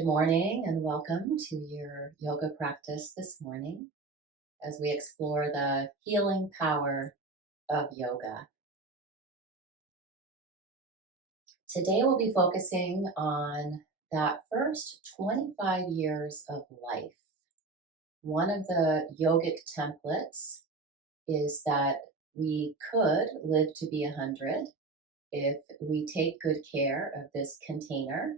Good morning and welcome to your yoga practice this morning as we explore the healing power of yoga. Today we'll be focusing on that first 25 years of life. One of the yogic templates is that we could live to be 100 if we take good care of this container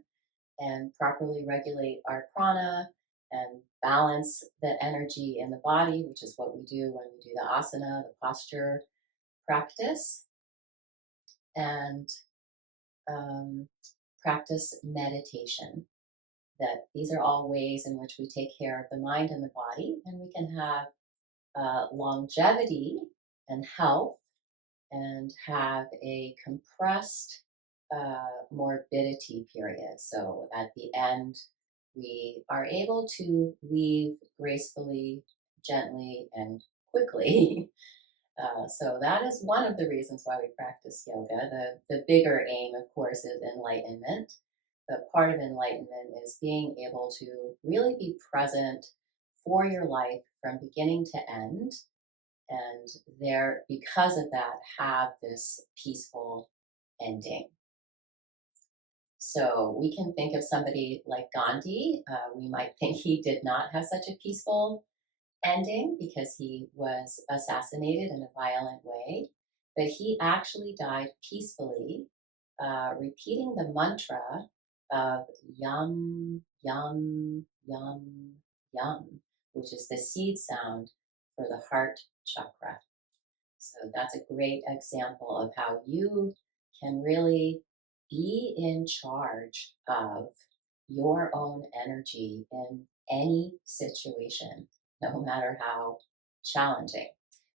and properly regulate our prana and balance the energy in the body, which is what we do when we do the asana, the posture practice, and um, practice meditation. That these are all ways in which we take care of the mind and the body, and we can have longevity and health and have a compressed morbidity period. So at the end, we are able to leave gracefully, gently, and quickly. So that is one of the reasons why we practice yoga. The bigger aim, of course, is enlightenment. But part of enlightenment is being able to really be present for your life from beginning to end, and there, because of that, have this peaceful ending. So we can think of somebody like Gandhi. We might think he did not have such a peaceful ending because he was assassinated in a violent way, but he actually died peacefully, repeating the mantra of yum, yum, yum, yum, which is the seed sound for the heart chakra. So that's a great example of how you can really be in charge of your own energy in any situation, no matter how challenging.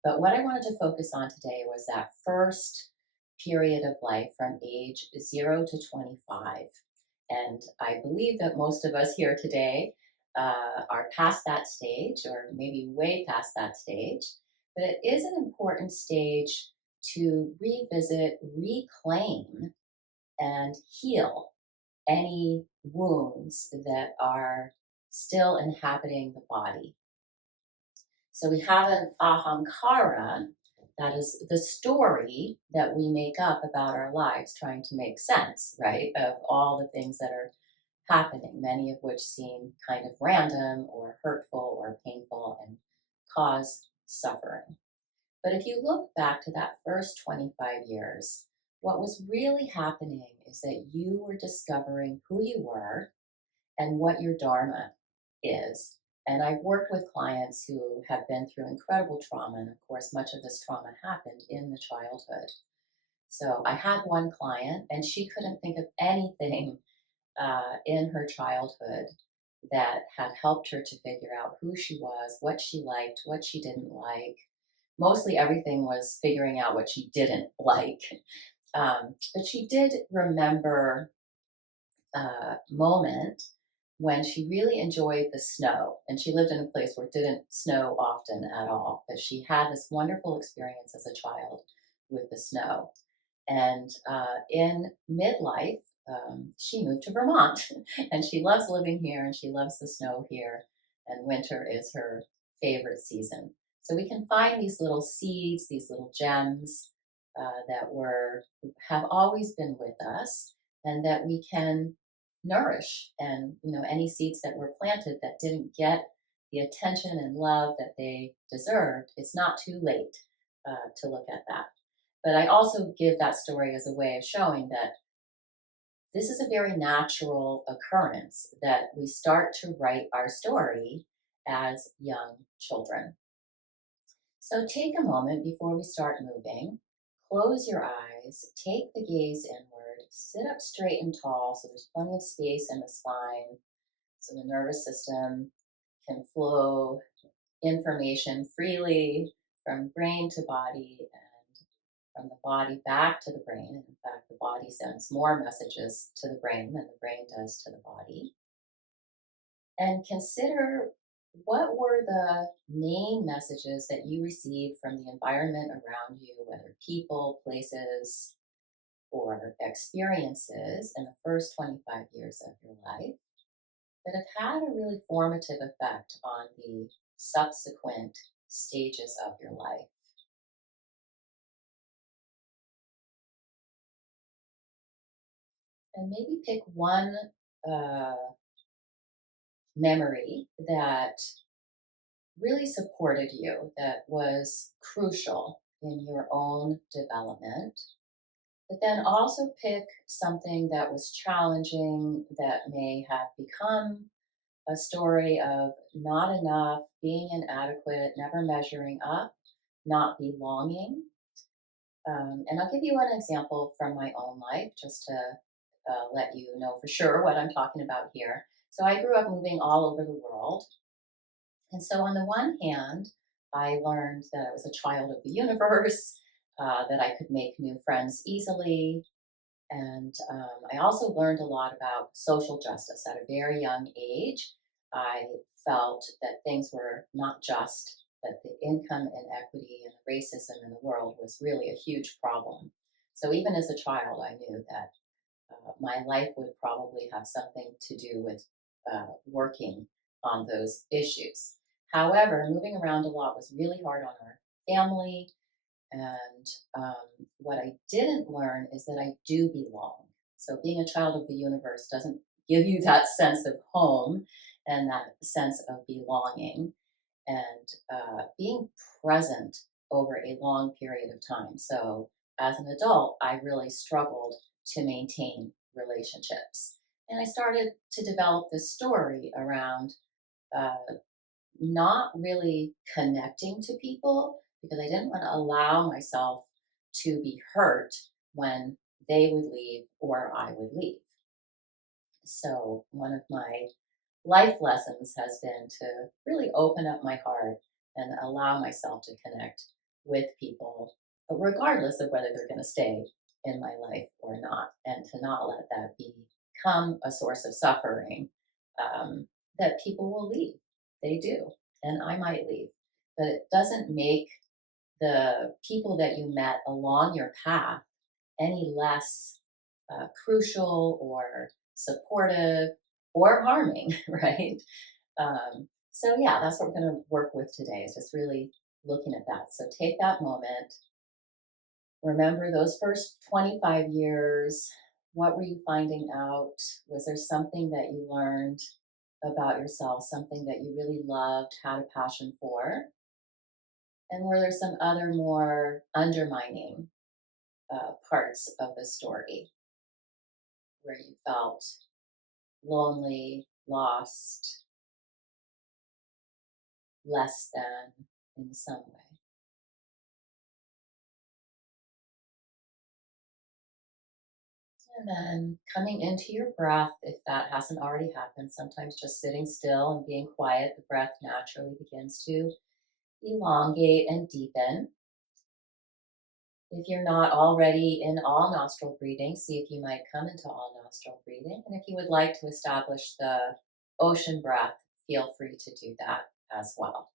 But what I wanted to focus on today was that first period of life from age 0 to 25. And I believe that most of us here today are past that stage, or maybe way past that stage. But it is an important stage to revisit, reclaim, and heal any wounds that are still inhabiting the body. So we have an ahamkara, that is the story that we make up about our lives, trying to make sense, right, of all the things that are happening, many of which seem kind of random or hurtful or painful and cause suffering. But if you look back to that first 25 years, what was really happening is that you were discovering who you were and what your Dharma is. And I've worked with clients who have been through incredible trauma. And of course, much of this trauma happened in the childhood. So I had one client, and she couldn't think of anything in her childhood that had helped her to figure out who she was, what she liked, what she didn't like. Mostly everything was figuring out what she didn't like. But she did remember a moment when she really enjoyed the snow. And she lived in a place where it didn't snow often at all. But she had this wonderful experience as a child with the snow. And in midlife, she moved to Vermont, and she loves living here, and she loves the snow here, and winter is her favorite season. So we can find these little seeds, these little gems that have always been with us, and that we can nourish. And any seeds that were planted that didn't get the attention and love that they deserved, it's not too late to look at that. But I also give that story as a way of showing that this is a very natural occurrence, that we start to write our story as young children. So take a moment before we start moving. Close your eyes, take the gaze inward, sit up straight and tall so there's plenty of space in the spine so the nervous system can flow information freely from brain to body and from the body back to the brain. And in fact, the body sends more messages to the brain than the brain does to the body. And consider, what were the main messages that you received from the environment around you, whether people, places, or experiences in the first 25 years of your life. that have had a really formative effect on the subsequent stages of your life. And maybe pick one uh, memory that really supported you, that was crucial in your own development. But then also pick something that was challenging, that may have become a story of not enough, being inadequate, never measuring up, not belonging. And I'll give you an example from my own life just to let you know for sure what I'm talking about here. So I grew up moving all over the world. And so, on the one hand, I learned that I was a child of the universe, that I could make new friends easily. And I also learned a lot about social justice at a very young age. I felt that things were not just, that the income inequity and racism in the world was really a huge problem. So even as a child, I knew that my life would probably have something to do with working on those issues. However, moving around a lot was really hard on our family, and what I didn't learn is that I do belong. So, being a child of the universe doesn't give you that sense of home and that sense of belonging and being present over a long period of time. So, as an adult, I really struggled to maintain relationships. And I started to develop this story around uh, not really connecting to people because I didn't want to allow myself to be hurt when they would leave or I would leave. So, one of my life lessons has been to really open up my heart and allow myself to connect with people, regardless of whether they're going to stay in my life or not, and to not let that become a source of suffering. That people will leave. They do. And I might leave. But it doesn't make the people that you met along your path any less crucial or supportive or harming, right? So, yeah, that's what we're going to work with today, is just really looking at that. So, take that moment. Remember those first 25 years. What were you finding out? Was there something that you learned about yourself, something that you really loved, had a passion for? And were there some other more undermining parts of the story where you felt lonely, lost, less than in some way? And then coming into your breath, if that hasn't already happened, sometimes just sitting still and being quiet, the breath naturally begins to elongate and deepen. If you're not already in all nostril breathing, see if you might come into all nostril breathing. And if you would like to establish the ocean breath, feel free to do that as well.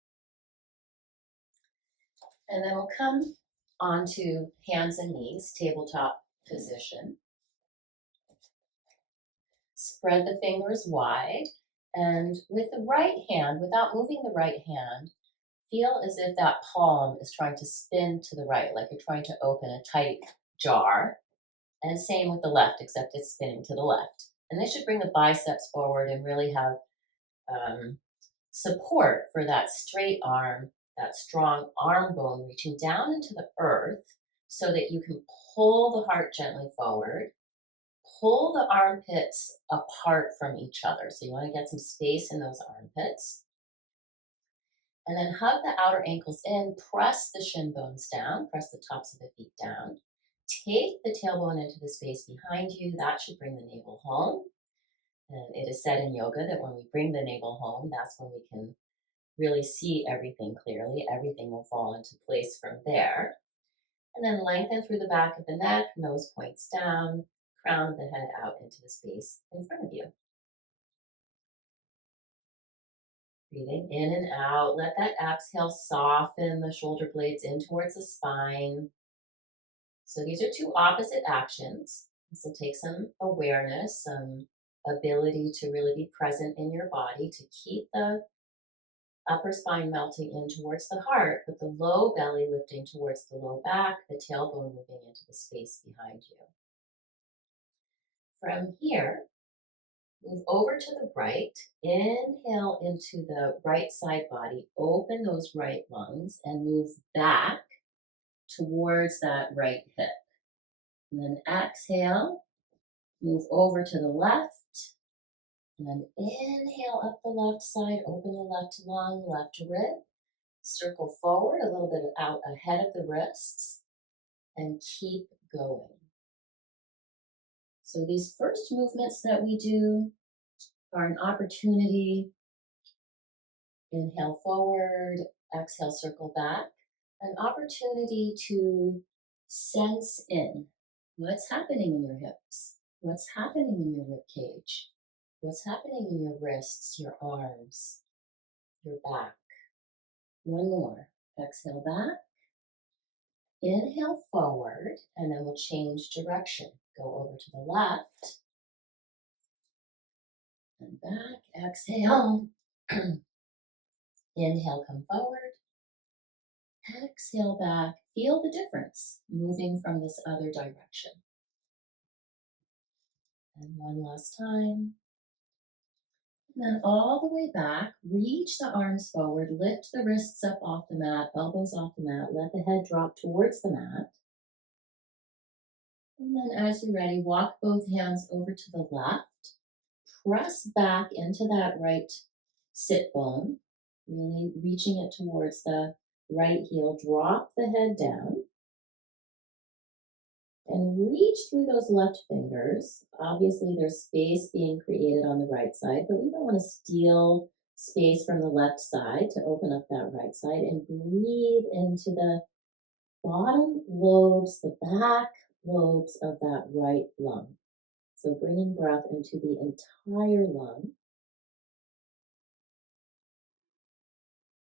And then we'll come onto hands and knees, tabletop position. Spread the fingers wide. And with the right hand, without moving the right hand, feel as if that palm is trying to spin to the right, like you're trying to open a tight jar. And same with the left, except it's spinning to the left. And this should bring the biceps forward and really have um, support for that straight arm, that strong arm bone reaching down into the earth so that you can pull the heart gently forward. Pull the armpits apart from each other. So you want to get some space in those armpits. And then hug the outer ankles in, press the shin bones down, press the tops of the feet down. Take the tailbone into the space behind you. That should bring the navel home. And it is said in yoga that when we bring the navel home, that's when we can really see everything clearly. Everything will fall into place from there. And then lengthen through the back of the neck, nose points down, crown of the head out into the space in front of you. Breathing in and out. Let that exhale soften the shoulder blades in towards the spine. So these are two opposite actions. This will take some awareness, some ability to really be present in your body, to keep the upper spine melting in towards the heart, but the low belly lifting towards the low back, the tailbone moving into the space behind you. From here, move over to the right, inhale into the right side body, open those right lungs, and move back towards that right hip. And then exhale, move over to the left, and then inhale up the left side, open the left lung, left rib, circle forward a little bit out ahead of the wrists, and keep going. So these first movements that we do are an opportunity. Inhale forward, exhale, circle back. An opportunity to sense in what's happening in your hips, what's happening in your rib cage, what's happening in your wrists, your arms, your back. One more. Exhale back. Inhale forward, and then we'll change direction. Go over to the left and back. Exhale. Inhale, come forward. Exhale back. Feel the difference moving from this other direction. And one last time. And then all the way back, reach the arms forward, lift the wrists up off the mat, elbows off the mat, let the head drop towards the mat. And then as you're ready, walk both hands over to the left, press back into that right sit bone, really reaching it towards the right heel, drop the head down, and reach through those left fingers. Obviously, there's space being created on the right side, but we don't want to steal space from the left side to open up that right side, and breathe into the bottom lobes, the back lobes of that right lung. So bringing breath into the entire lung.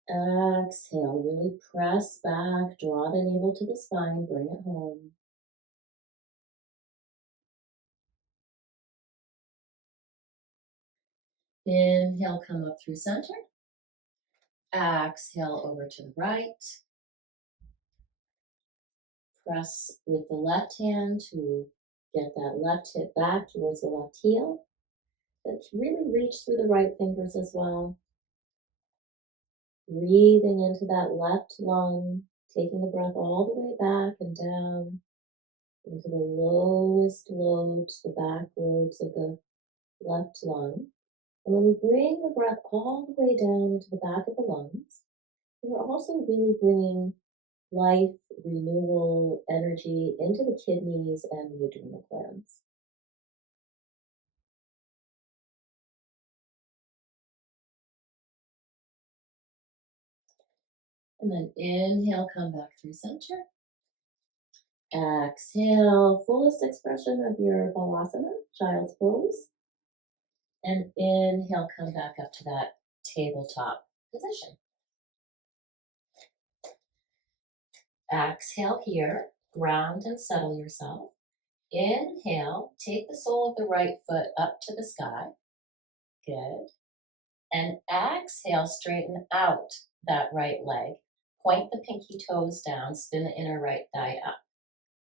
Exhale, really press back, draw the navel to the spine, bring it home. Inhale, come up through center. Exhale over to the right. Press with the left hand to get that left hip back towards the left heel. But really reach through the right fingers as well. Breathing into that left lung, taking the breath all the way back and down into the lowest lobes, the back lobes of the left lung. And when we bring the breath all the way down into the back of the lungs, we're also really bringing life, renewal, energy into the kidneys and the adrenal glands. And then inhale, come back through center. Exhale, fullest expression of your Balasana, child's pose. And inhale, come back up to that tabletop position. Exhale here, ground and settle yourself. Inhale, take the sole of the right foot up to the sky. Good. And exhale, straighten out that right leg. Point the pinky toes down, spin the inner right thigh up.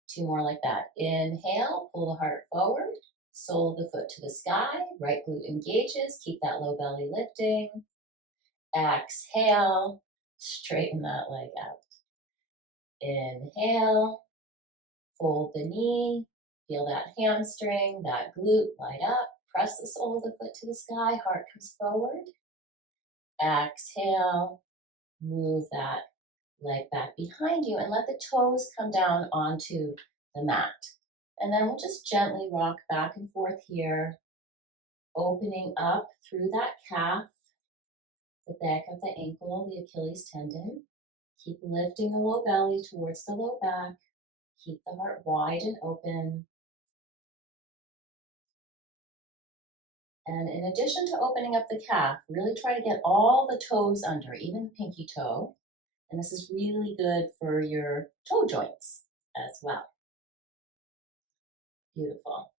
Two more like that. Inhale, pull the heart forward, sole of the foot to the sky, right glute engages, keep that low belly lifting. Exhale, straighten that leg out. Inhale, fold the knee, feel that hamstring, that glute light up, press the sole of the foot to the sky, heart comes forward. Exhale, move that leg back behind you and let the toes come down onto the mat. And then we'll just gently rock back and forth here, opening up through that calf, the back of the ankle, the Achilles tendon. Keep lifting the low belly towards the low back. Keep the heart wide and open. And in addition to opening up the calf, really try to get all the toes under, even the pinky toe. And this is really good for your toe joints as well. Beautiful.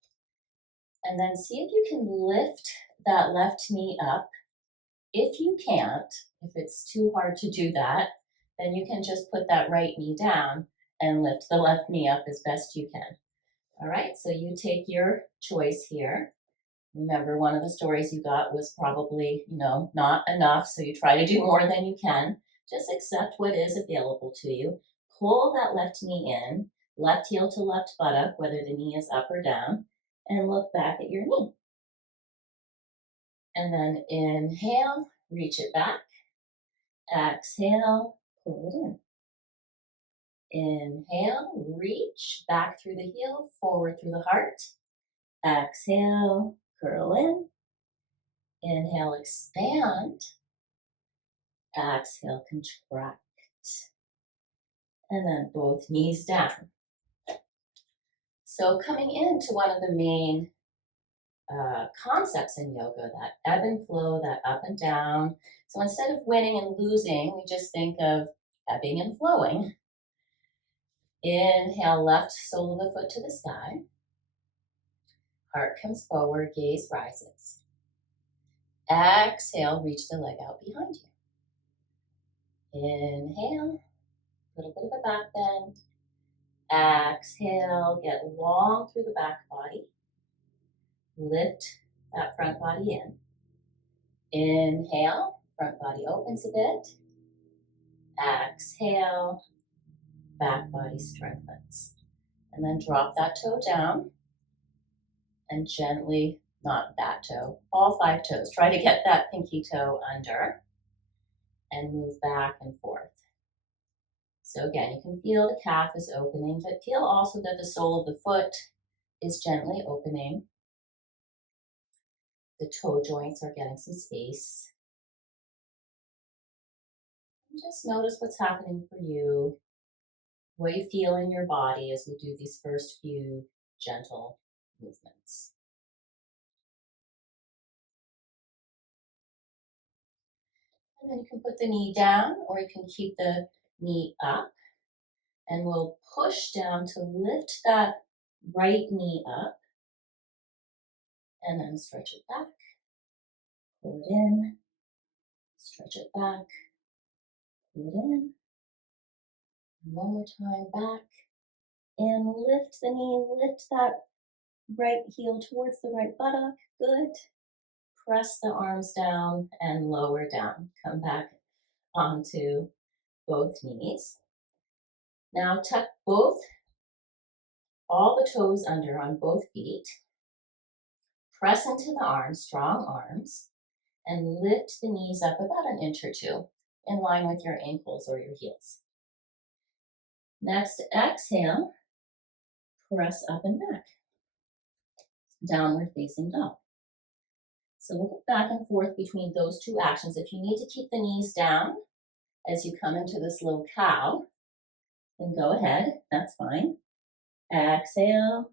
And then see if you can lift that left knee up. If you can't, if it's too hard to do that, then you can just put that right knee down and lift the left knee up as best you can. All right, so you take your choice here. Remember, one of the stories you got was probably, not enough, so you try to do more than you can. Just accept what is available to you. Pull that left knee in, left heel to left buttock, whether the knee is up or down, and look back at your knee. And then inhale, reach it back. Exhale, pull it in. Inhale, reach back through the heel, forward through the heart. Exhale, curl in. Inhale, expand. Exhale, contract. And then both knees down. So coming into one of the main concepts in yoga, that ebb and flow, that up and down. So instead of winning and losing, we just think of ebbing and flowing. Inhale, left sole of the foot to the sky. Heart comes forward, gaze rises. Exhale, reach the leg out behind you. Inhale, a little bit of a back bend. Exhale, get long through the back body. Lift that front body in. Inhale, front body opens a bit. Exhale, back body strengthens. And then drop that toe down and gently, not that toe, all 5 toes. Try to get that pinky toe under and move back and forth. So again, you can feel the calf is opening, but feel also that the sole of the foot is gently opening. The toe joints are getting some space. And just notice what's happening for you, what you feel in your body as we do these first few gentle movements. And then you can put the knee down, or you can keep the knee up. And we'll push down to lift that right knee up. And then stretch it back. Pull it in. Stretch it back. Pull it in. And one more time back. And lift the knee. Lift that right heel towards the right buttock. Good. Press the arms down and lower down. Come back onto both knees. Now tuck all the toes under on both feet. Press into the arms, strong arms, and lift the knees up about an inch or 2 in line with your ankles or your heels. Next, exhale, press up and back. Downward facing dog. So we'll go back and forth between those 2 actions. If you need to keep the knees down as you come into this low cow, then go ahead, that's fine. Exhale,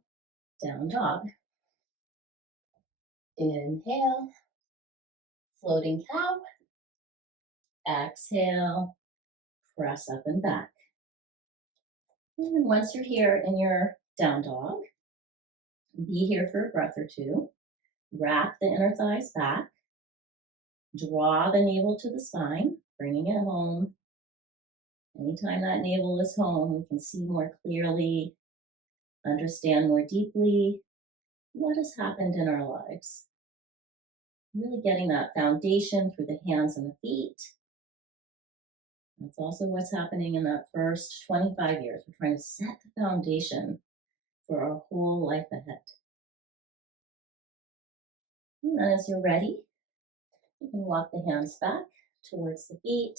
down dog. Inhale, floating cow. Exhale, press up and back. And then once you're here in your down dog, be here for a breath or 2. Wrap the inner thighs back. Draw the navel to the spine, bringing it home. Anytime that navel is home, we can see more clearly, understand more deeply what has happened in our lives. Really getting that foundation through the hands and the feet. That's also what's happening in that first 25 years. We're trying to set the foundation for our whole life ahead. And then as you're ready, you can walk the hands back towards the feet.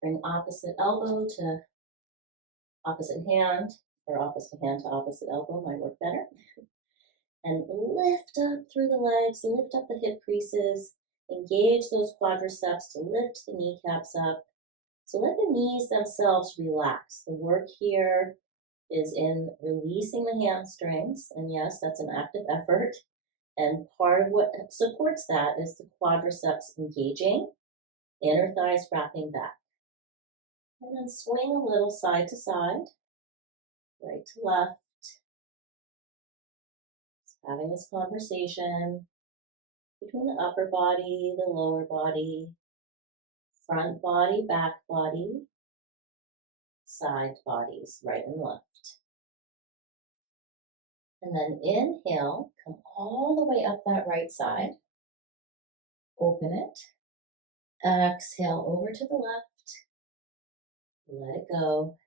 Bring opposite elbow to opposite hand, or opposite hand to opposite elbow might work better. And lift up through the legs, lift up the hip creases, engage those quadriceps to lift the kneecaps up. So let the knees themselves relax. The work here is in releasing the hamstrings, and yes, that's an active effort. And part of what supports that is the quadriceps engaging, inner thighs wrapping back. And then swing a little side to side, right to left, having this conversation between the upper body, the lower body, front body, back body, side bodies, right and left. And then inhale, come all the way up that right side. Open it. Exhale over to the left. Let it go.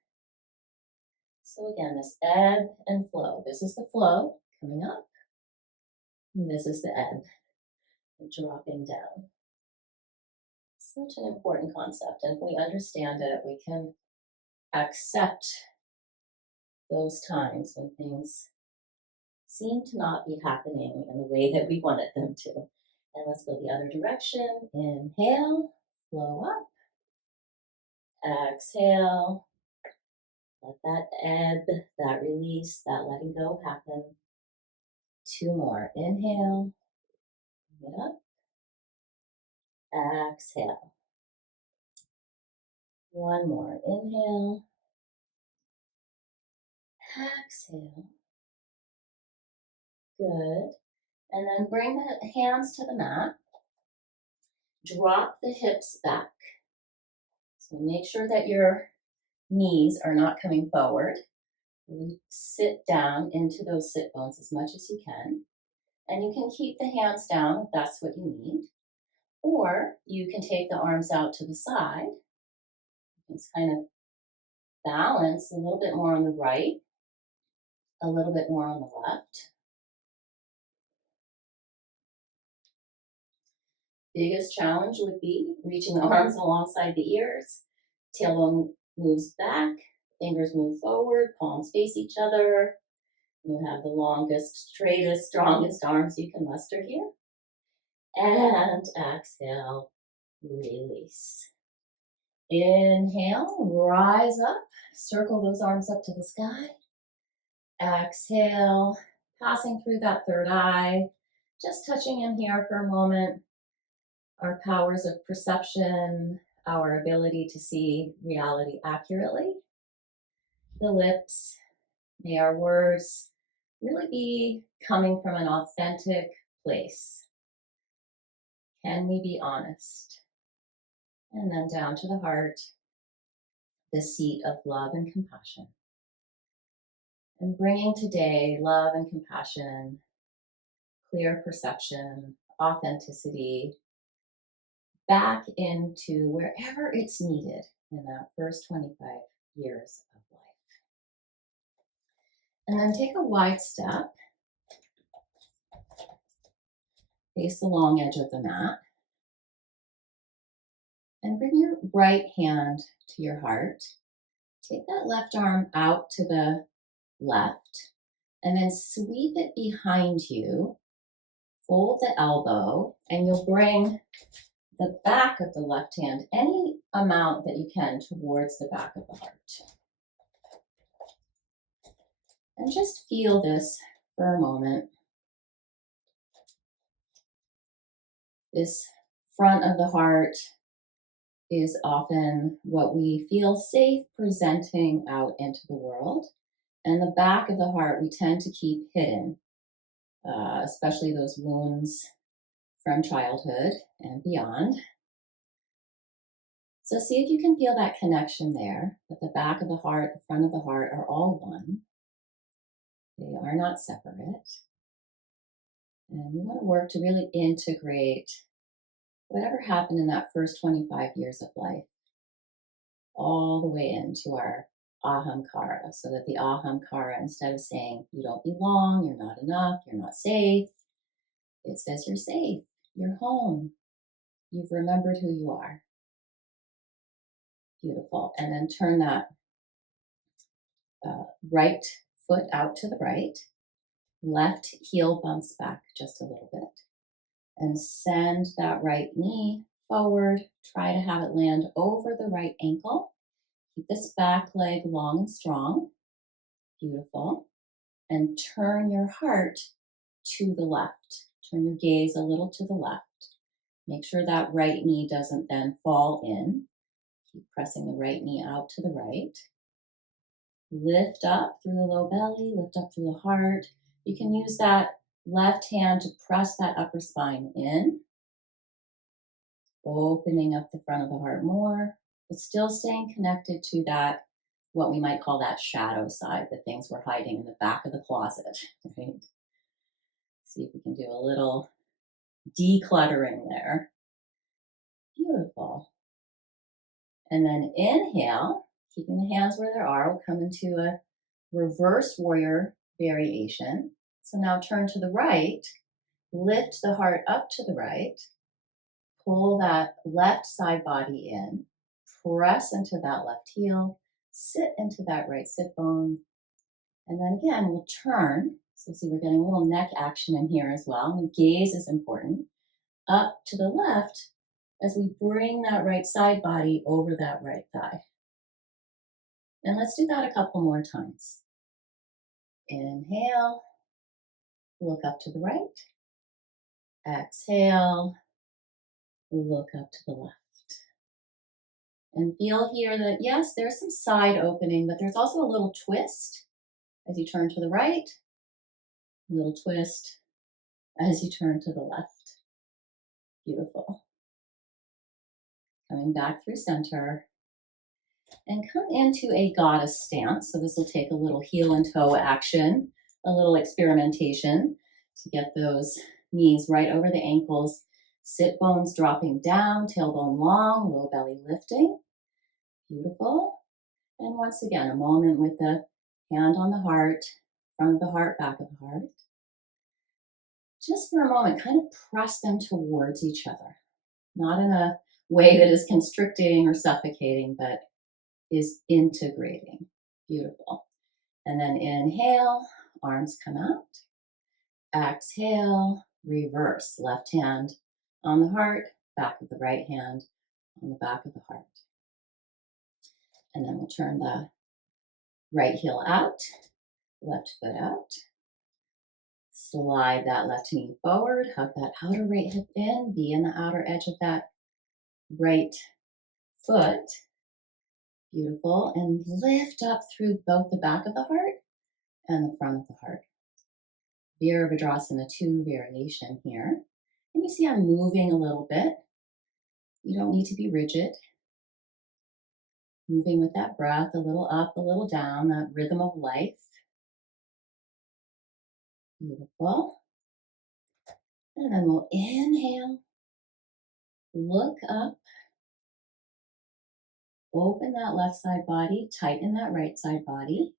So again, this ebb and flow. This is the flow coming up. And this is the ebb dropping down. Such an important concept. And if we understand it, we can accept those times when things seem to not be happening in the way that we wanted them to. And let's go the other direction. Inhale, flow up. Exhale. Let that ebb, that release, that letting go happen. 2 more. Inhale. Bring it up. Exhale. 1 more. Inhale. Exhale. Good. And then bring the hands to the mat. Drop the hips back. So make sure that your knees are not coming forward. Really sit down into those sit bones as much as you can. And you can keep the hands down if that's what you need. Or you can take the arms out to the side. Just kind of balance a little bit more on the right, a little bit more on the left. Biggest challenge would be reaching the arms alongside the ears. Tailbone moves back, fingers move forward, palms face each other. You have the longest, straightest, strongest arms you can muster here. And exhale, release. Inhale, rise up, circle those arms up to the sky. Exhale, passing through that third eye, just touching in here for a moment. Our powers of perception, our ability to see reality accurately. The lips, may our words really be coming from an authentic place. Can we be honest? And then down to the heart, the seat of love and compassion. And bringing today love and compassion, clear perception, authenticity, back into wherever it's needed in that first 25 years of life. And then take a wide step, face the long edge of the mat, and bring your right hand to your heart. Take that left arm out to the left, and then sweep it behind you. Fold the elbow, and you'll bring the back of the left hand any amount that you can towards the back of the heart. And just feel this for a moment. This front of the heart is often what we feel safe presenting out into the world. And the back of the heart we tend to keep hidden, especially those wounds from childhood and beyond. So see if you can feel that connection there, that the back of the heart, the front of the heart are all one. They are not separate. And we want to work to really integrate whatever happened in that first 25 years of life all the way into our ahamkara, so that the ahamkara, instead of saying you don't belong, you're not enough, you're not safe, it says you're safe, you're home, you've remembered who you are. Beautiful. And then turn that right foot out to the right, left heel bumps back just a little bit, and send that right knee forward. Try to have it land over the right ankle. Keep this back leg long and strong. Beautiful. And turn your heart to the left. Turn your gaze a little to the left. Make sure that right knee doesn't then fall in. Keep pressing the right knee out to the right. Lift up through the low belly, lift up through the heart. You can use that Left hand to press that upper spine in, opening up the front of the heart more, but still staying connected to that, what we might call that shadow side, the things we're hiding in the back of the closet, right? See if we can do a little decluttering there. Beautiful. And then inhale, keeping the hands where they are, we'll come into a reverse warrior variation. So now turn to the right, lift the heart up to the right, pull that left side body in, press into that left heel, sit into that right sit bone, and then again, we'll turn. So see, we're getting a little neck action in here as well. The gaze is important. Up to the left as we bring that right side body over that right thigh. And let's do that a couple more times. Inhale, look up to the right. Exhale, look up to the left. And feel here that, yes, there's some side opening, but there's also a little twist as you turn to the right, a little twist as you turn to the left. Beautiful. Coming back through center and come into a goddess stance. So this will take a little heel and toe action, a little experimentation to get those knees right over the ankles, sit bones dropping down, tailbone long, low belly lifting. Beautiful. And once again, a moment with the hand on the heart, front of the heart, back of the heart. Just for a moment, kind of press them towards each other. Not in a way that is constricting or suffocating, but is integrating. Beautiful. And then inhale, arms come out. Exhale, reverse. Left hand on the heart, back of the right hand on the back of the heart. And then we'll turn the right heel out, left foot out. Slide that left knee forward, hug that outer right hip in, be in the outer edge of that right foot. Beautiful. And lift up through both the back of the heart and the front of the heart. Virabhadrasana 2 variation here. And you see I'm moving a little bit. You don't need to be rigid. Moving with that breath, a little up, a little down, that rhythm of life. Beautiful. And then we'll inhale, look up, open that left side body, tighten that right side body,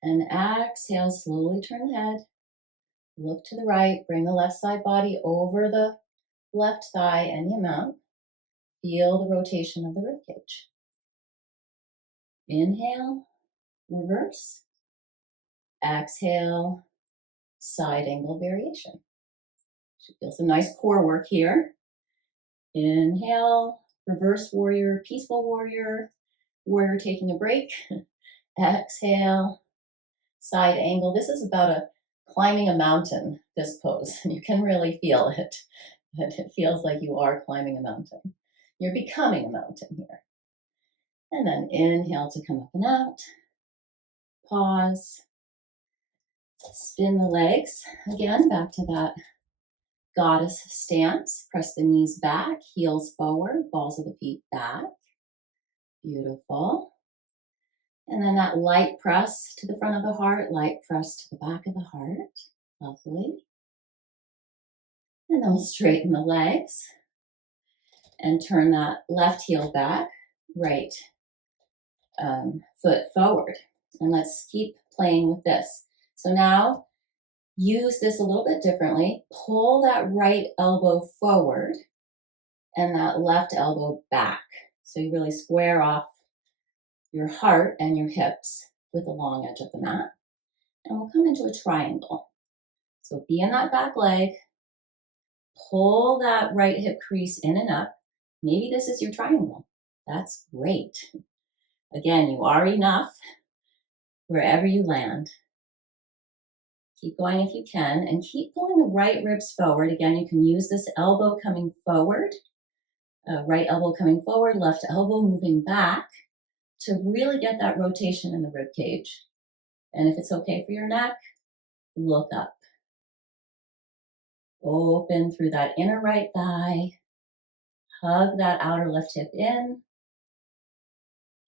and exhale, slowly turn the head, look to the right, bring the left side body over the left thigh any amount, feel the rotation of the ribcage. Inhale, reverse, exhale, side angle variation. Should feel some nice core work here. Inhale, reverse warrior, peaceful warrior, warrior taking a break. Exhale, side angle. This is about climbing a mountain, this pose. You can really feel it. It feels like you are climbing a mountain. You're becoming a mountain here. And then inhale to come up and out. Pause. Spin the legs. Again, back to that goddess stance. Press the knees back, heels forward, balls of the feet back. Beautiful. And then that light press to the front of the heart, light press to the back of the heart. Lovely. And then we'll straighten the legs and turn that left heel back, right foot forward. And let's keep playing with this. So now use this a little bit differently. Pull that right elbow forward and that left elbow back. So you really square off your heart and your hips with the long edge of the mat. And we'll come into a triangle. So be in that back leg. Pull that right hip crease in and up. Maybe this is your triangle. That's great. Again, you are enough wherever you land. Keep going if you can, and keep pulling the right ribs forward. Again, you can use this elbow coming forward, right elbow coming forward, left elbow moving back to really get that rotation in the rib cage. And if it's okay for your neck, look up. Open through that inner right thigh. Hug that outer left hip in.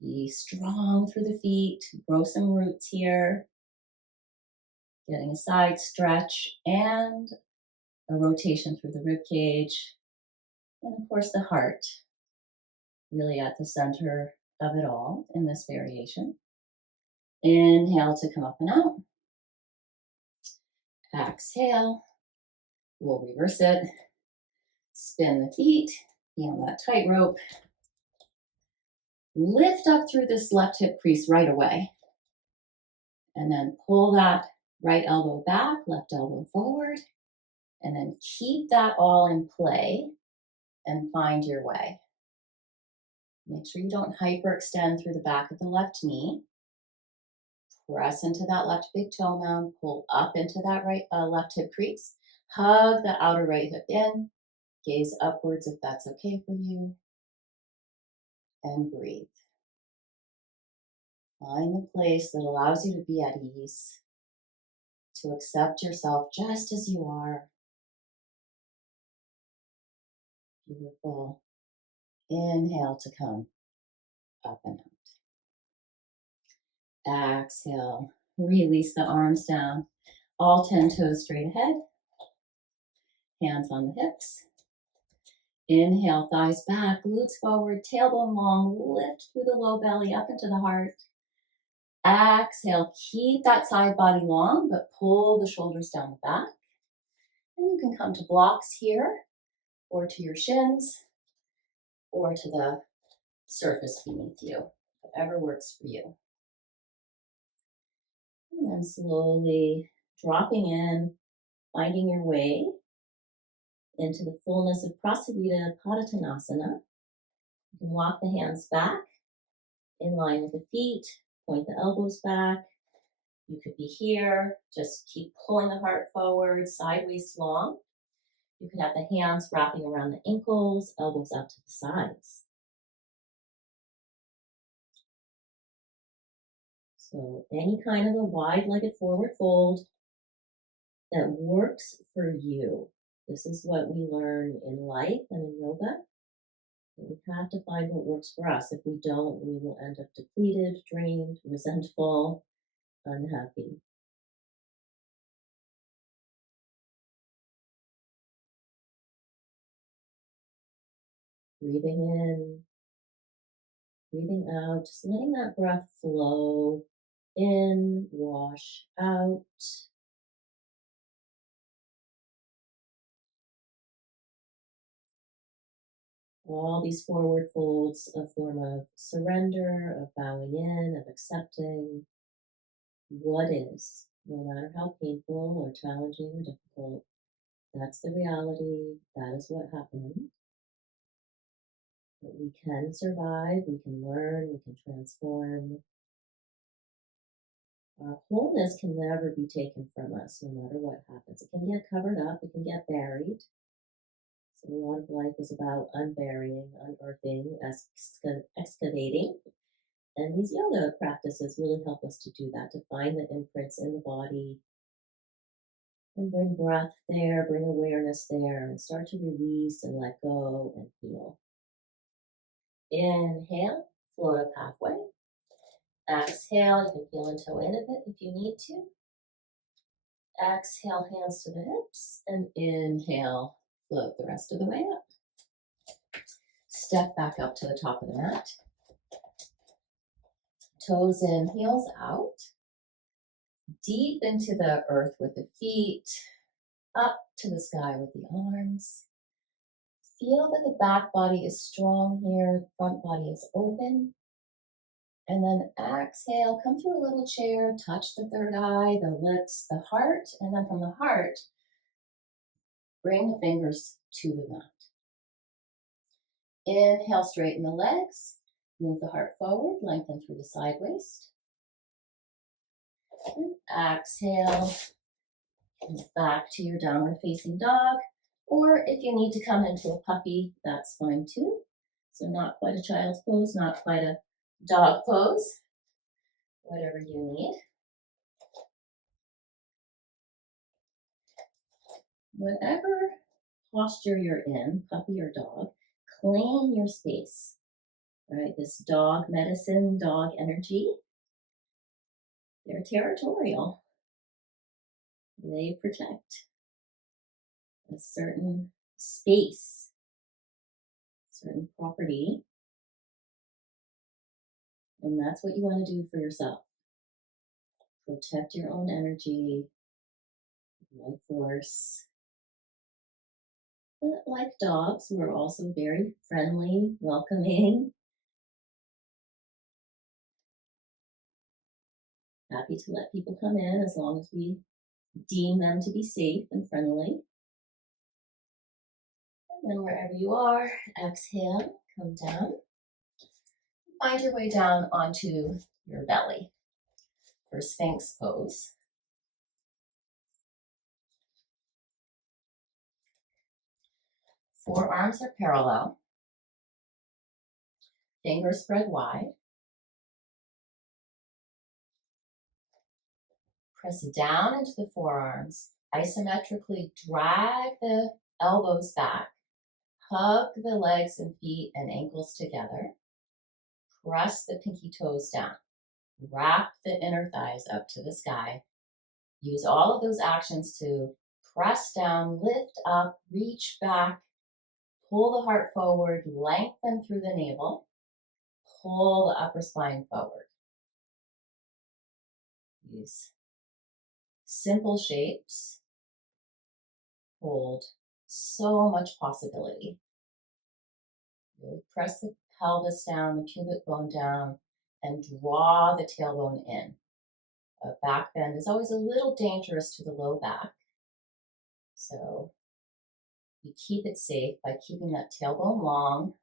Be strong through the feet. Grow some roots here. Getting a side stretch and a rotation through the rib cage. And of course the heart, really at the center of it all in this variation. Inhale to come up and out. Exhale. We'll reverse it. Spin the feet. Be on that tightrope. Lift up through this left hip crease right away. And then pull that right elbow back, left elbow forward. And then keep that all in play and find your way. Make sure you don't hyperextend through the back of the left knee. Press into that left big toe mound. Pull up into that right left hip crease. Hug the outer right hip in. Gaze upwards if that's okay for you. And breathe. Find the place that allows you to be at ease, to accept yourself just as you are. Beautiful. Inhale to come up and out. Exhale. Release the arms down. All 10 toes straight ahead. Hands on the hips. Inhale, thighs back, glutes forward, tailbone long, lift through the low belly up into the heart. Exhale, keep that side body long, but pull the shoulders down the back. And you can come to blocks here, or to your shins, or to the surface beneath you, whatever works for you. And then slowly dropping in, finding your way into the fullness of Prasarita Padottanasana. You can walk the hands back in line with the feet, point the elbows back. You could be here, just keep pulling the heart forward, sideways long. You could have the hands wrapping around the ankles, elbows out to the sides. So any kind of a wide-legged forward fold that works for you. This is what we learn in life and in yoga. We have to find what works for us. If we don't, we will end up depleted, drained, resentful, unhappy. Breathing in, breathing out, just letting that breath flow in, wash out. All these forward folds, a form of surrender, of bowing in, of accepting what is, no matter how painful or challenging or difficult. That's the reality. That is what happened. But we can survive, we can learn, we can transform. Our wholeness can never be taken from us, no matter what happens. It can get covered up, it can get buried. So a lot of life is about unburying, unearthing, excavating. And these yoga practices really help us to do that, to find the imprints in the body and bring breath there, bring awareness there, and start to release and let go and heal. Inhale, float up halfway. Exhale, you can feel and toe in a bit if you need to. Exhale, hands to the hips, and inhale, float the rest of the way up. Step back up to the top of the mat. Toes in, heels out. Deep into the earth with the feet, up to the sky with the arms. Feel that the back body is strong here, the front body is open. And then exhale, come through a little chair, touch the third eye, the lips, the heart, and then from the heart, bring the fingers to the mat. Inhale, straighten the legs, move the heart forward, lengthen through the side waist. And exhale, back to your downward facing dog, or if you need to come into a puppy, that's fine too. So not quite a child's pose, not quite a dog pose, whatever you need. whatever posture you're in, puppy or dog, claim your space, right? This dog medicine, dog energy, they're territorial. They protect a certain space, certain property, and that's what you want to do for yourself. Protect your own energy, life force. But like dogs, we're also very friendly, welcoming, happy to let people come in as long as we deem them to be safe and friendly. And then wherever you are, exhale, come down. Find your way down onto your belly for Sphinx pose. Forearms are parallel, fingers spread wide. Press down into the forearms, isometrically drag the elbows back, hug the legs and feet and ankles together, press the pinky toes down, wrap the inner thighs up to the sky. Use all of those actions to press down, lift up, reach back, pull the heart forward, lengthen through the navel, pull the upper spine forward. Use simple shapes hold so much possibility. Really press the pelvis down, the pubic bone down, and draw the tailbone in. A back bend is always a little dangerous to the low back. So you keep it safe by keeping that tailbone long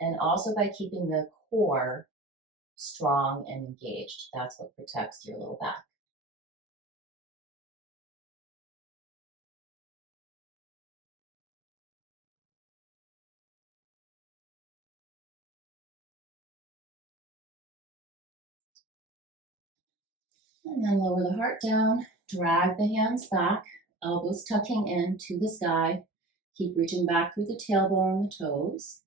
and also by keeping the core strong and engaged. That's what protects your low back. And then lower the heart down, drag the hands back, elbows tucking in to the sky. Keep reaching back through the tailbone, the toes.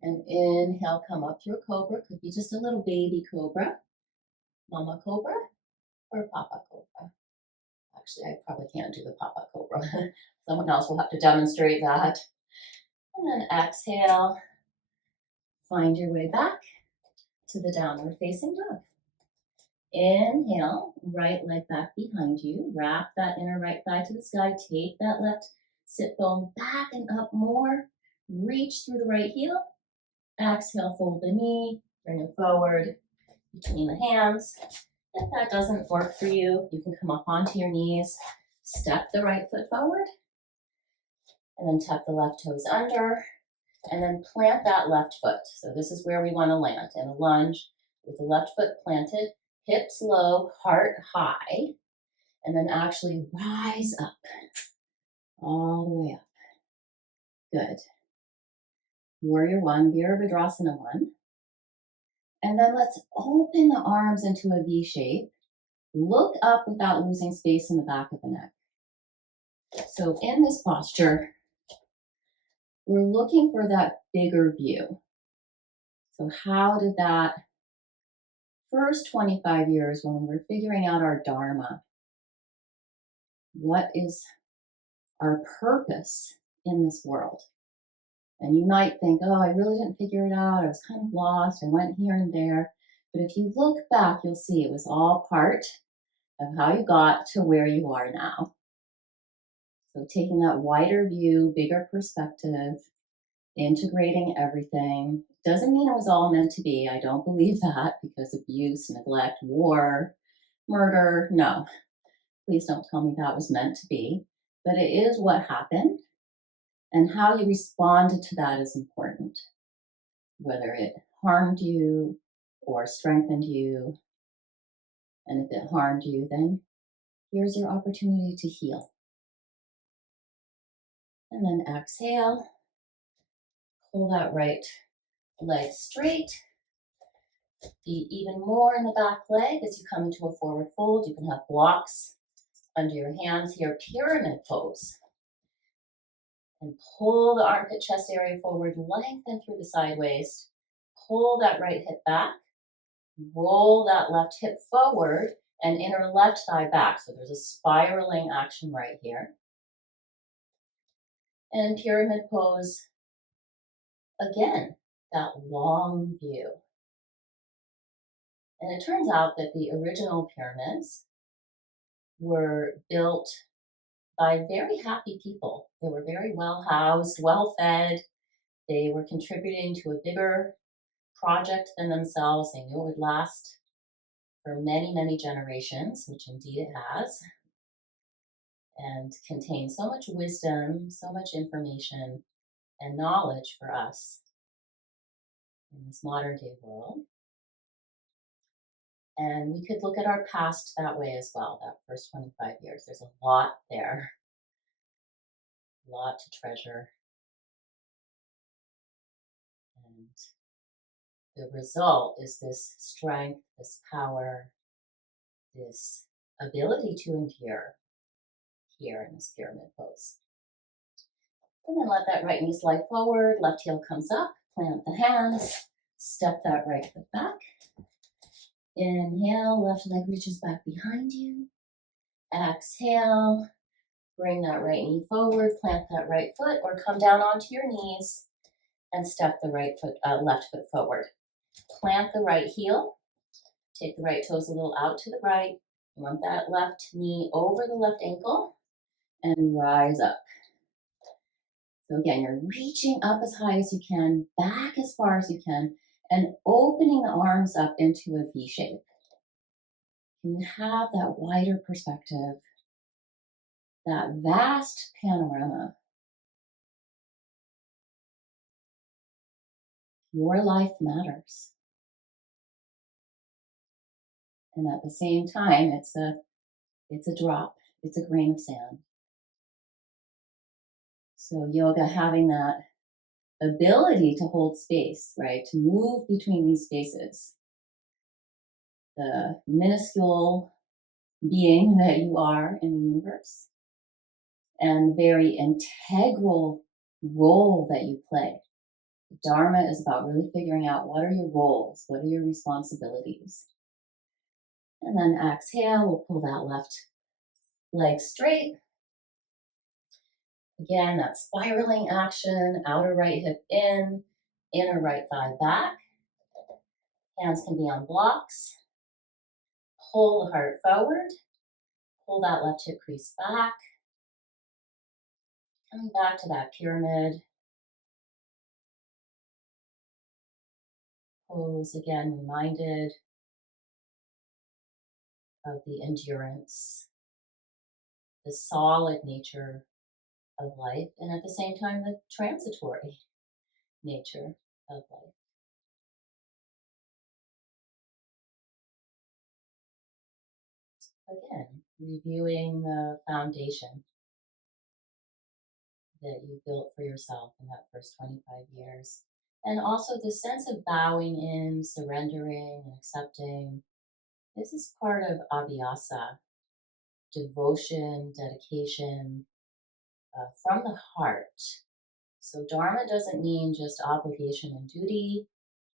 And inhale, come up through a cobra. Could be just a little baby cobra, mama cobra, or papa cobra. Actually, I probably can't do the papa cobra. Someone else will have to demonstrate that. And then exhale, find your way back to the downward facing dog. Inhale, right leg back behind you. Wrap that inner right thigh to the sky. Take that left sit bone back and up more. Reach through the right heel. Exhale, fold the knee. Bring it forward between the hands. If that doesn't work for you, you can come up onto your knees. Step the right foot forward. And then tuck the left toes under. And then plant that left foot. So this is where we want to land in a lunge with the left foot planted. Hips low, heart high, and then actually rise up, all the way up. Good. Warrior one, Virabhadrasana one. And then let's open the arms into a V shape. Look up without losing space in the back of the neck. So in this posture, we're looking for that bigger view. So how did that first 25 years when we were figuring out our Dharma, what is our purpose in this world? And you might think, oh, I really didn't figure it out. I was kind of lost. I went here and there. But if you look back, you'll see it was all part of how you got to where you are now. So taking that wider view, bigger perspective, integrating everything. Doesn't mean it was all meant to be. I don't believe that, because abuse, neglect, war, murder, no. Please don't tell me that was meant to be. But it is what happened. And how you responded to that is important. Whether it harmed you or strengthened you. And if it harmed you, then here's your opportunity to heal. And then exhale. Pull that right leg straight. Be even more in the back leg as you come into a forward fold. You can have blocks under your hands here, pyramid pose. And pull the armpit chest area forward, lengthen through the side waist. Pull that right hip back. Roll that left hip forward and inner left thigh back. So there's a spiraling action right here. And in pyramid pose, again, that long view. And it turns out that the original pyramids were built by very happy people. They were very well housed, well fed. They were contributing to a bigger project than themselves. They knew it would last for many, many generations, which indeed it has, and contains so much wisdom, so much information and knowledge for us in this modern day world. And we could look at our past that way as well, that first 25 years. There's a lot there, a lot to treasure. And the result is this strength, this power, this ability to endure here in this pyramid pose. And then let that right knee slide forward, left heel comes up, plant the hands, step that right foot back. Inhale, left leg reaches back behind you. Exhale, bring that right knee forward, plant that right foot, or come down onto your knees and step the left foot forward. Plant the right heel, take the right toes a little out to the right. You want that left knee over the left ankle and rise up. So again, you're reaching up as high as you can, back as far as you can, and opening the arms up into a V shape. Can you have that wider perspective, that vast panorama? Your life matters. And at the same time, it's a drop, it's a grain of sand. So yoga having that ability to hold space, right? To move between these spaces. The minuscule being that you are in the universe, and the very integral role that you play. Dharma is about really figuring out what are your roles, what are your responsibilities. And then exhale, we'll pull that left leg straight. Again, that spiraling action, outer right hip in, inner right thigh back. Hands can be on blocks. Pull the heart forward. Pull that left hip crease back. Coming back to that pyramid pose, again, reminded of the endurance, the solid nature of life, and at the same time, the transitory nature of life. Again, reviewing the foundation that you built for yourself in that first 25 years. And also the sense of bowing in, surrendering, and accepting. This is part of abhyasa, devotion, dedication from the heart. So Dharma doesn't mean just obligation and duty.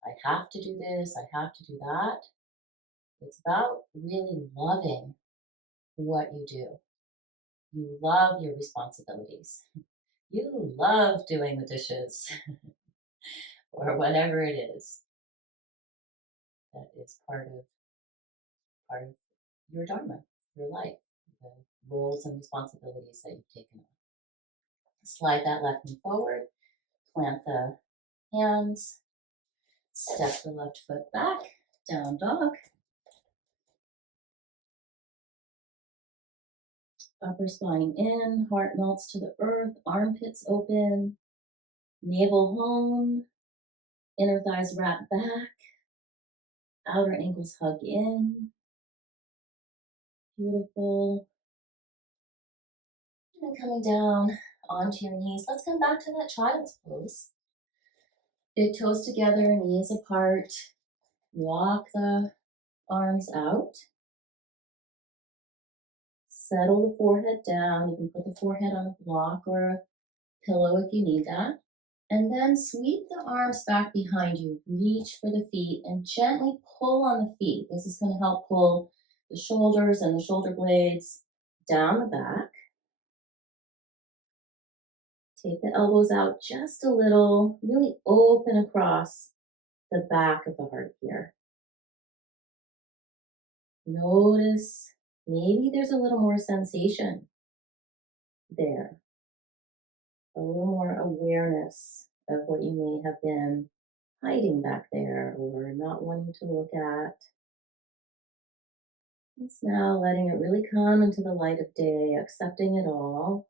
I have to do this, I have to do that. It's about really loving what you do. You love your responsibilities. You love doing the dishes or whatever it is that is part of your dharma, your life, the roles and responsibilities that you've taken on. Slide that left knee forward, plant the hands, step the left foot back, down dog. Upper spine in, heart melts to the earth, armpits open, navel home, inner thighs wrap back, outer ankles hug in. Beautiful. And coming down onto your knees, let's come back to that child's pose. Big toes together, knees apart. Walk the arms out. Settle the forehead down. You can put the forehead on a block or a pillow if you need that. And then sweep the arms back behind you. Reach for the feet and gently pull on the feet. This is going to help pull the shoulders and the shoulder blades down the back. Take the elbows out just a little. Really open across the back of the heart here. Notice maybe there's a little more sensation there, a little more awareness of what you may have been hiding back there or not wanting to look at. It's now letting it really come into the light of day, accepting it all.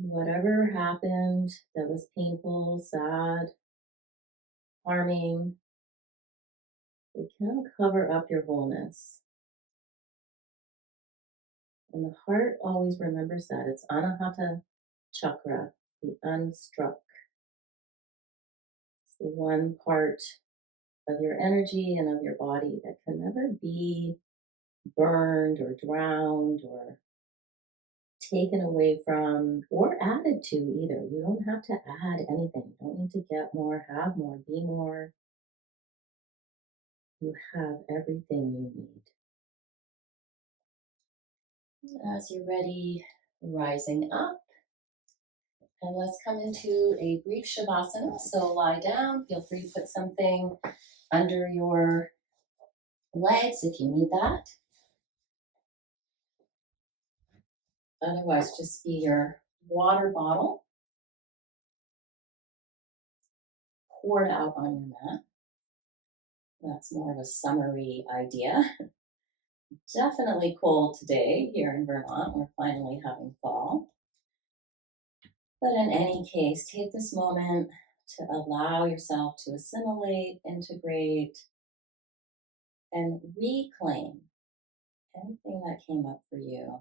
Whatever happened that was painful, sad, harming, it can cover up your wholeness. And the heart always remembers that. It's Anahata chakra, the unstruck. It's the one part of your energy and of your body that can never be burned or drowned or taken away from or added to either. You don't have to add anything. You don't need to get more, have more, be more. You have everything you need. As you're ready, rising up. And let's come into a brief shavasana. So lie down. Feel free to put something under your legs if you need that. Otherwise, just be your water bottle poured out on your mat. That's more of a summery idea. Definitely cold today here in Vermont. We're finally having fall. But in any case, take this moment to allow yourself to assimilate, integrate, and reclaim anything that came up for you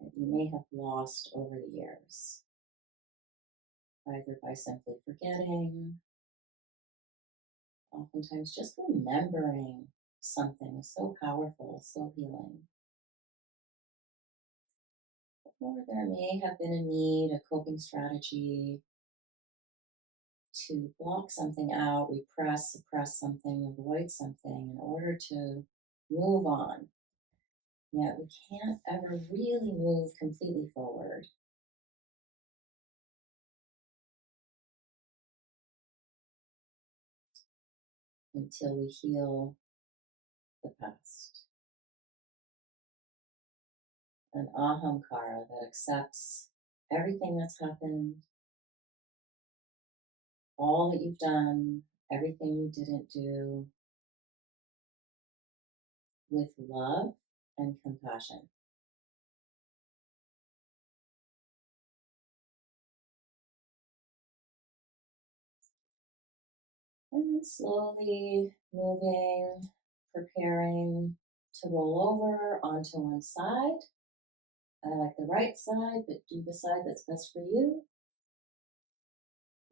that you may have lost over the years, either by simply forgetting, oftentimes just remembering something is so powerful, so healing. Or there may have been a need, a coping strategy to block something out, repress, suppress something, avoid something in order to move on. Yet we can't ever really move completely forward until we heal the past. An ahamkara that accepts everything that's happened, all that you've done, everything you didn't do, with love and compassion. And then slowly moving, preparing to roll over onto one side. I like the right side, but do the side that's best for you.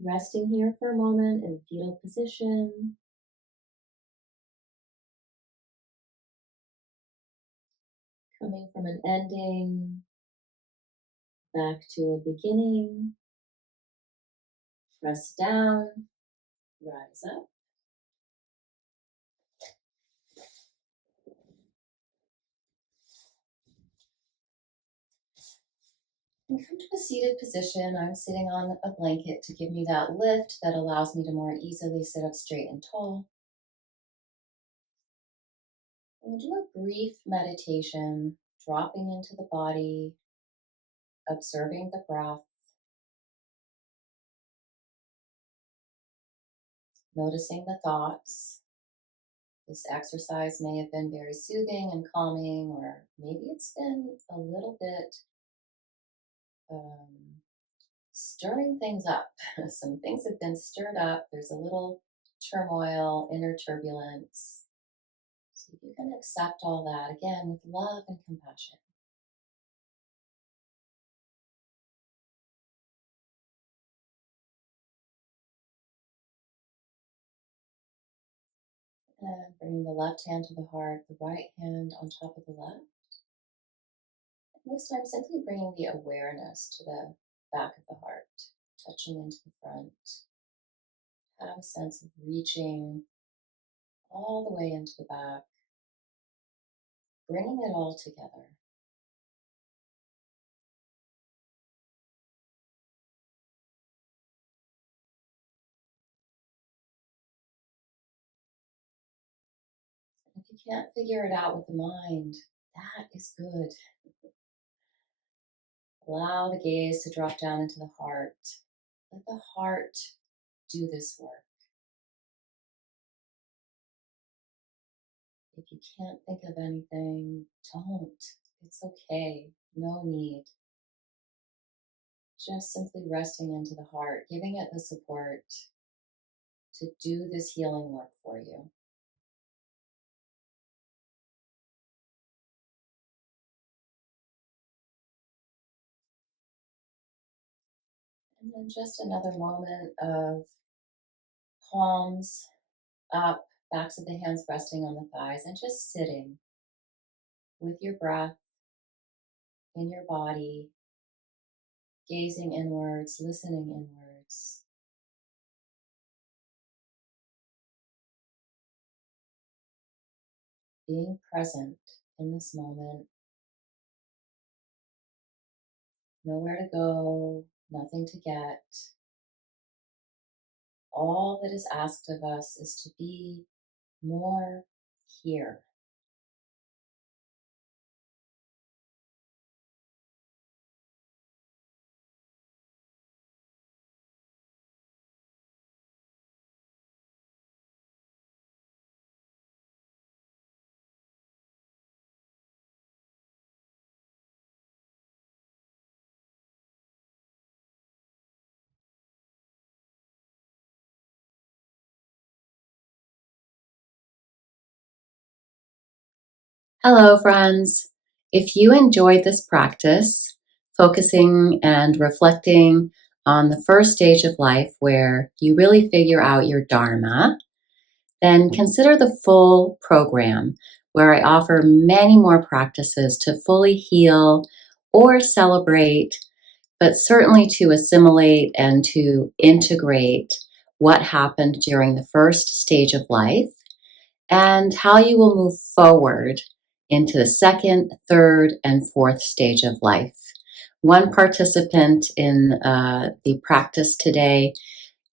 Resting here for a moment in fetal position. Coming from an ending back to a beginning. Press down, rise up. And come to a seated position. I'm sitting on a blanket to give me that lift that allows me to more easily sit up straight and tall. We'll do a brief meditation, dropping into the body, observing the breath, noticing the thoughts. This exercise may have been very soothing and calming, or maybe it's been a little bit stirring things up. Some things have been stirred up. There's a little turmoil, inner turbulence. So you can accept all that again with love and compassion. And bringing the left hand to the heart, the right hand on top of the left. This time, simply bringing the awareness to the back of the heart, touching into the front. Have a sense of reaching all the way into the back, bringing it all together. If you can't figure it out with the mind, that is good. Allow the gaze to drop down into the heart. Let the heart do this work. If you can't think of anything, don't. It's okay. No need. Just simply resting into the heart, giving it the support to do this healing work for you. And then just another moment of palms up, backs of the hands resting on the thighs, and just sitting with your breath in your body, gazing inwards, listening inwards. Being present in this moment, nowhere to go, nothing to get. All that is asked of us is to be more here. Hello, friends. If you enjoyed this practice, focusing and reflecting on the first stage of life where you really figure out your Dharma, then consider the full program where I offer many more practices to fully heal or celebrate, but certainly to assimilate and to integrate what happened during the first stage of life and how you will move forward into the second, third, and fourth stage of life. One participant in the practice today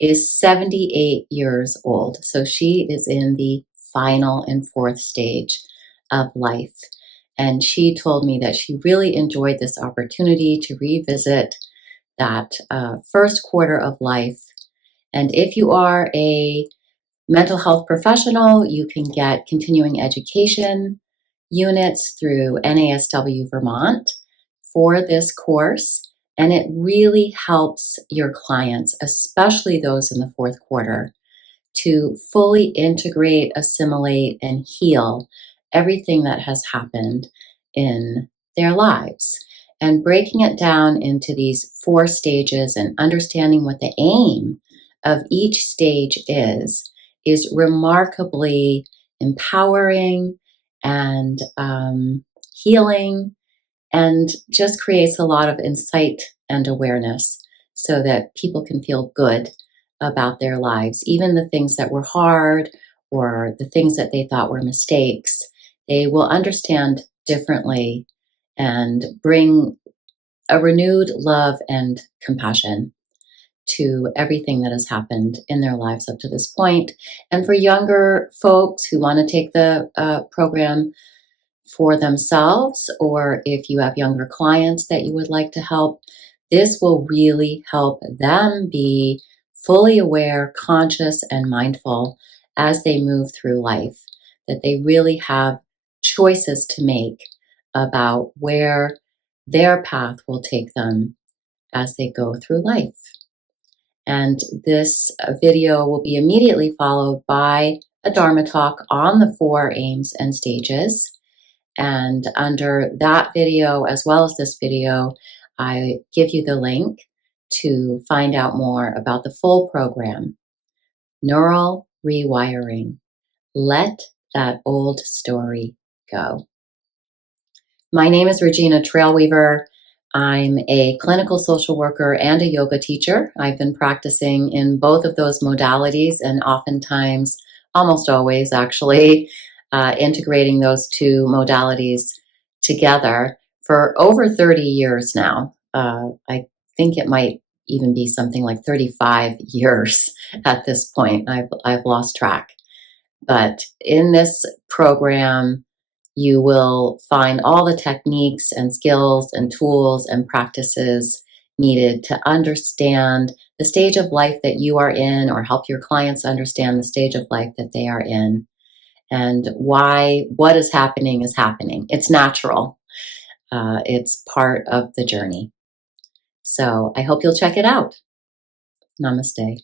is 78 years old. So she is in the final and fourth stage of life. And she told me that she really enjoyed this opportunity to revisit that first quarter of life. And if you are a mental health professional, you can get continuing education units through NASW Vermont for this course. And it really helps your clients, especially those in the fourth quarter, to fully integrate, assimilate, and heal everything that has happened in their lives. And breaking it down into these four stages and understanding what the aim of each stage is remarkably empowering and healing, and just creates a lot of insight and awareness so that people can feel good about their lives. Even the things that were hard or the things that they thought were mistakes, they will understand differently and bring a renewed love and compassion to everything that has happened in their lives up to this point. And for younger folks who want to take the program for themselves, or if you have younger clients that you would like to help, this will really help them be fully aware, conscious, and mindful as they move through life, that they really have choices to make about where their path will take them as they go through life. And this video will be immediately followed by a Dharma talk on the four aims and stages. And under that video, as well as this video, I give you the link to find out more about the full program, Neural Rewiring. Let that old story go. My name is Regina Trailweaver. I'm a clinical social worker and a yoga teacher. I've been practicing in both of those modalities and oftentimes, almost always actually, integrating those two modalities together for over 30 years now. I think it might even be something like 35 years at this point. I've lost track. But in this program, you will find all the techniques and skills and tools and practices needed to understand the stage of life that you are in, or help your clients understand the stage of life that they are in, and why what is happening is happening. It's natural, it's part of the journey. So I hope you'll check it out. Namaste.